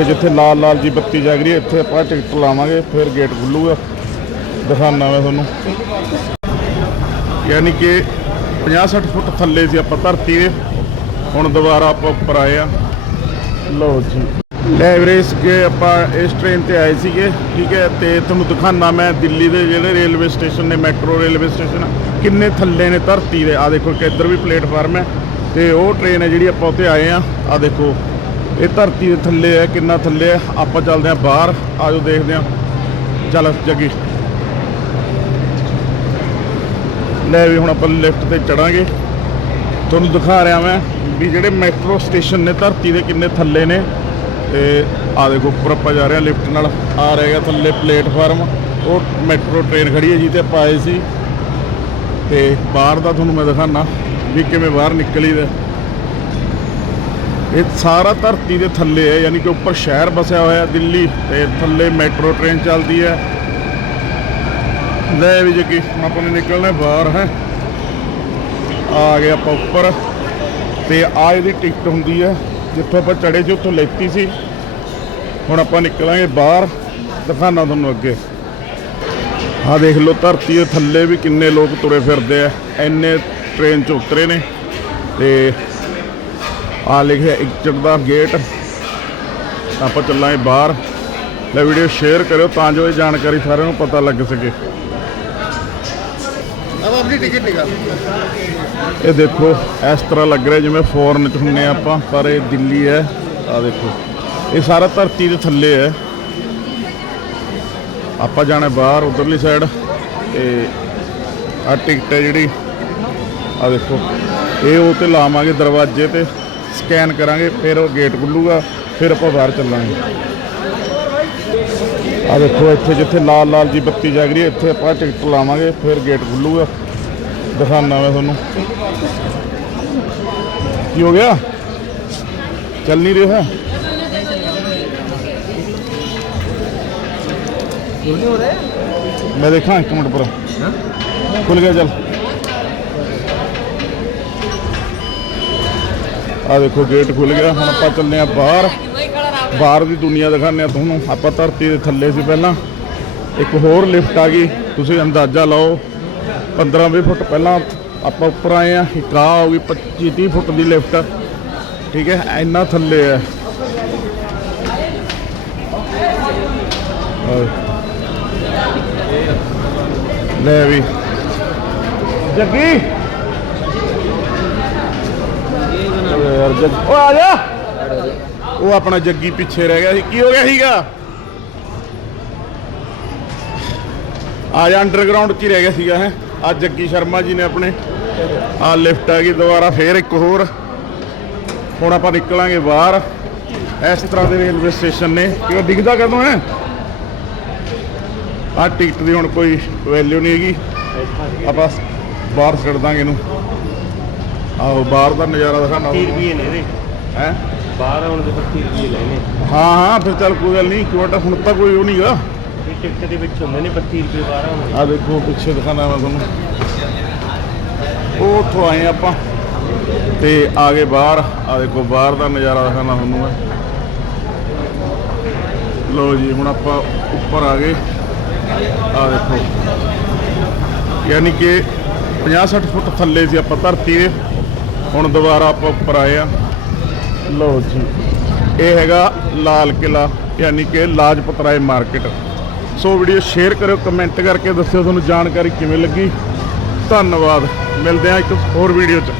ਇੱਥੇ ਜਿੱਥੇ ਲਾਲ ਲਾਲ ਜੀ ਬੱਤੀ ਜਗ ਰਹੀ ਹੈ, ਇੱਥੇ ਆਪਾਂ ਟਿਕਟ ਲਾਵਾਂਗੇ, ਫਿਰ ਗੇਟ ਖੁੱਲੂਗਾ। ਦਿਖਾਣਾ ਮੈਂ ਤੁਹਾਨੂੰ। ਯਾਨੀ ਕਿ 50-60 ਫੁੱਟ ਥੱਲੇ ਸੀ ਆਪਾਂ ਧਰਤੀ ਦੇ। ਹੁਣ ਦੁਬਾਰਾ ਆਪਾਂ ਉੱਪਰ ਆਏ ਆ। ਲਓ ਜੀ। ਲੈ ਵੀਰੇ ਕੇ ਆਪਾਂ ਇਸ ਟ੍ਰੇਨ ਤੇ ਆਏ ਸੀਗੇ, ਠੀਕ ਹੈ? ਤੇ ਤੁਹਾਨੂੰ ਦਿਖਾਣਾ ਮੈਂ ਦਿੱਲੀ ਦੇ ਜਿਹੜੇ ਰੇਲਵੇ ਸਟੇਸ਼ਨ ਨੇ ਮੈਟਰੋ ਰੇਲਵੇ ਸਟੇਸ਼ਨ ਕਿੰਨੇ ਥੱਲੇ ਨੇ ਧਰਤੀ ਦੇ। ਆ ਦੇਖੋ ਕਿ ਇੱਧਰ ਵੀ ਪਲੇਟਫਾਰਮ ਹੈ। ਤੇ ਉਹ ਟ੍ਰੇਨ ਹੈ ਜਿਹੜੀ ਆਪਾਂ ਉੱਤੇ ਆਏ ਆ। ਆ ਦੇਖੋ। ਇਹ ਧਰਤੀ ਦੇ ਥੱਲੇ ਹੈ, ਕਿੰਨਾ ਥੱਲੇ ਹੈ, ਆਪਾਂ ਚੱਲਦੇ ਹਾਂ ਬਾਹਰ, ਆਜੋ ਦੇਖਦੇ ਹਾਂ। ਚੱਲ ਜੱਗੀ। ਲੈ ਵੀ ਹੁਣ ਆਪਾਂ ਲਿਫਟ ਤੇ ਚੜਾਂਗੇ। ਤੁਹਾਨੂੰ ਦਿਖਾ ਰਿਹਾ ਮੈਂ ਵੀ ਜਿਹੜੇ ਮੈਟਰੋ ਸਟੇਸ਼ਨ ਨੇ, ਧਰਤੀ ਦੇ ਕਿੰਨੇ ਥੱਲੇ ਨੇ। ਤੇ ਆ ਦੇਖੋ, ਉੱਪਰ ਆਪਾਂ ਜਾ ਰਹੇ ਹਾਂ ਲਿਫਟ ਨਾਲ। ਆ ਰਹੇਗਾ ਥੱਲੇ ਪਲੇਟਫਾਰਮ ਉਹ ਮੈਟਰੋ ਟ੍ਰੇਨ ਖੜੀ ਹੈ ਜੀ ਤੇ ਆਪਾਂ ਆਏ ਸੀ। ਤੇ ਬਾਹਰ ਦਾ ਤੁਹਾਨੂੰ ਮੈਂ ਦਿਖਾਣਾ ਵੀ ਕਿਵੇਂ ਬਾਹਰ ਨਿਕਲੀ ਦਾ। ਇਹ ਸਾਰਾ ਧਰਤੀ ਦੇ ਥੱਲੇ ਹੈ, ਯਾਨੀ ਕਿ ਉੱਪਰ ਸ਼ਹਿਰ ਵਸਿਆ ਹੋਇਆ ਦਿੱਲੀ ਤੇ ਥੱਲੇ ਮੈਟਰੋ ਟ੍ਰੇਨ ਚੱਲਦੀ ਹੈ। ਲੈ ਵੀ ਜੇ ਹੁਣ ਆਪਾਂ ਨੇ ਨਿਕਲਣਾ ਬਾਹਰ, ਹੈ। ਆ ਗਏ ਆਪਾਂ ਉੱਪਰ। ਤੇ ਆ ਇਹਦੀ ਟਿਕਟ ਹੁੰਦੀ ਹੈ, ਜਿੱਥੋਂ ਆਪਾਂ ਚੜੇ ਸੀ, ਉੱਥੋਂ ਲੈਤੀ ਸੀ। ਹੁਣ ਆਪਾਂ ਨਿਕਲਾਂਗੇ ਬਾਹਰ ਦਿਖਾਣਾ ਤੁਹਾਨੂੰ ਅੱਗੇ। ਆ ਦੇਖ ਲਓ, ਧਰਤੀ ਦੇ ਥੱਲੇ ਵੀ ਕਿੰਨੇ ਲੋਕ ਤੁਰੇ ਫਿਰਦੇ ਆ। ਐਨੇ ਟ੍ਰੇਨ 'ਚ ਉਤਰੇ ਨੇ ਤੇ ਆ ਲਿਖਿਆ ਐਗਜ਼ਿਟ ਦਾ ਗੇਟ। ਆਪਾਂ ਚੱਲਾਂਗੇ ਬਾਹਰ। ਲੈ ਵੀਡੀਓ ਸ਼ੇਅਰ ਕਰਿਓ ਤਾਂ ਜੋ ਇਹ ਜਾਣਕਾਰੀ ਸਾਰਿਆਂ ਨੂੰ ਪਤਾ ਲੱਗ ਸਕੇ। ਅਬ ਆਪਣੀ ਟਿਕਟ ਨਿਕਾਲ। ਇਹ ਦੇਖੋ ਇਸ ਤਰ੍ਹਾਂ ਲੱਗ ਰਿਹਾ ਜਿਵੇਂ ਫੋਰਨ ਚ ਹੁੰਨੇ ਆਪਾਂ ਪਰ ਇਹ ਦਿੱਲੀ ਹੈ। ਆ ਦੇਖੋ ਇਹ ਸਾਰਾ ਧਰਤੀ ਦੇ ਥੱਲੇ ਹੈ। ਆਪਾਂ ਜਾਣਾ ਬਾਹਰ ਉਧਰਲੀ ਸਾਈਡ ਤੇ ਆ ਟਿਕਟ ਹੈ ਜਿਹੜੀ। ਆ ਦੇਖੋ ਇਹ ਉਹ ਤੇ ਲਾਵਾਂਗੇ ਦਰਵਾਜ਼ੇ ਤੇ। ਸਕੈਨ ਕਰਾਂਗੇ ਫਿਰ ਉਹ ਗੇਟ ਖੁੱਲੂਗਾ ਫਿਰ ਆਪਾਂ ਬਾਹਰ ਚੱਲਾਂਗੇ। ਆ ਦੇਖੋ ਇੱਥੇ ਜਿੱਥੇ ਲਾਲ ਲਾਲ ਜੀ ਬੱਤੀ ਜਗ ਰਹੀ ਹੈ ਇੱਥੇ ਆਪਾਂ ਟਿਕਟ ਲਾਵਾਂਗੇ ਫਿਰ ਗੇਟ ਖੁੱਲੂਗਾ। ਦਿਖਾਣਾ ਮੈਂ ਤੁਹਾਨੂੰ। ਕੀ ਹੋ ਗਿਆ? ਚੱਲ ਨਹੀਂ ਰਿਹਾ। ਮੈਂ ਦੇਖਾਂ ਇੱਕ ਮਿੰਟ ਪਰ। ਖੁੱਲ ਗਿਆ ਚੱਲ। ਆ ਦੇਖੋ ਗੇਟ ਖੁੱਲ ਗਿਆ, ਹੁਣ ਆਪਾਂ ਚੱਲਦੇ ਆ ਬਾਹਰ। ਬਾਹਰ ਦੀ ਦੁਨੀਆ ਦਿਖਾਉਂਦੇ ਆ ਤੁਹਾਨੂੰ। ਆਪਾਂ ਧਰਤੀ ਦੇ ਥੱਲੇ ਸੀ ਪਹਿਲਾਂ। ਇੱਕ ਹੋਰ ਲਿਫਟ ਆ ਗਈ। ਤੁਸੀਂ ਅੰਦਾਜ਼ਾ ਲਾਓ 15-20 ਫੁੱਟ ਪਹਿਲਾਂ ਆਪਾਂ ਉੱਪਰ ਆਏ ਆ ਇੱਕ ਆ ਹੋ ਗਈ 25-30 ਫੁੱਟ ਦੀ ਲਿਫਟ ਠੀਕ ਹੈ, ਇੰਨਾ ਥੱਲੇ ਹੈ। ਲੈ ਵੀ। ਜੱਗੀ! ਯਾਰ ਜੱਗ ਓ ਆ ਜਾ। ਉਹ ਆਪਣਾ ਜੱਗੀ ਪਿੱਛੇ ਰਹਿ ਗਿਆ ਸੀ। ਕੀ ਹੋ ਗਿਆ ਸੀਗਾ? ਆ ਜਾ ਅੰਡਰਗਰਾਉਂਡ 'ਚ ਹੀ ਰਹਿ ਗਿਆ ਸੀਗਾ ਹੈ। ਆ ਜੱਗੀ ਸ਼ਰਮਾ ਜੀ ਨੇ ਆਪਣੇ। ਆ ਲਿਫਟ ਆ ਗਈ ਦੁਬਾਰਾ ਫੇਰ ਇੱਕ ਹੋਰ। ਹੁਣ ਆਪਾਂ ਨਿਕਲਾਂਗੇ ਬਾਹਰ। ਇਸ ਤਰ੍ਹਾਂ ਦੇ ਰੇਲਵੇ ਸਟੇਸ਼ਨ ਨੇ। ਕਿਉਂ ਦਿਖਦਾ ਕਦੋਂ ਹੈ? ਆ ਟਿਕਟ ਦੀ ਹੁਣ ਕੋਈ ਵੈਲਿਊ ਨਹੀਂ ਹੈਗੀ। ਆਪਾਂ ਬਾਹਰ ਛੱਡ ਦਾਂਗੇ ਇਹਨੂੰ। ਆਹੋ ਬਾਹਰ ਦਾ ਨਜ਼ਾਰਾ ਦਿਖਾਣਾ 30 ਰੁਪਏ ਨੇ ਇਹਦੇ। ਹੈ? ਬਾਹਰ ਆਉਣ ਦੇ 25 ਰੁਪਏ ਲੈਣੇ ਹਾਂ ਹਾਂ ਫਿਰ ਚੱਲ ਕੋਈ ਗੱਲ ਨਹੀਂ ਕਿਉਂਟਾ ਹੁਣ ਤਾਂ ਕੋਈ ਉਹ ਨਹੀਂਗਾ। ਇਹ ਟਿਕਟ ਦੇ ਵਿੱਚ ਹੁੰਦੇ ਨੇ 25 ਰੁਪਏ ਬਾਹਰ ਆਉਣ ਆ ਦੇਖੋ ਪਿੱਛੇ ਦਿਖਾਣਾ ਮੈਂ ਤੁਹਾਨੂੰ। ਉਹ ਉੱਥੋਂ ਆਏ ਆਪਾਂ। ਤੇ ਆ ਗਏ ਬਾਹਰ। ਆ ਦੇਖੋ ਬਾਹਰ ਦਾ ਨਜ਼ਾਰਾ ਦਿਖਾਣਾ ਤੁਹਾਨੂੰ ਮੈਂ। ਲੋ ਜੀ ਹੁਣ ਆਪਾਂ ਉੱਪਰ ਆ ਗਏ। ਆ ਦੇਖੋ। ਯਾਨੀ ਕਿ 50-60 ਫੁੱਟ ਥੱਲੇ ਸੀ ਆਪਾਂ ਧਰਤੀ ਦੇ। ਹੁਣ ਦੁਬਾਰਾ ਆਪਾਂ ਉੱਪਰ ਆਏ ਆ। ਲਓ ਜੀ। ਇਹ ਹੈਗਾ ਲਾਲ ਕਿਲਾ ਯਾਨੀ ਕਿ Lajpat Rai market. So video share ਕਰਿਓ, ਕਮੈਂਟ ਕਰਕੇ ਦੱਸਿਓ, ਤੁਹਾਨੂੰ ਜਾਣਕਾਰੀ ਕਿਵੇਂ ਲੱਗੀ। ਧੰਨਵਾਦ। ਮਿਲਦੇ ਆ ਇੱਕ ਹੋਰ ਵੀਡੀਓ 'ਚ।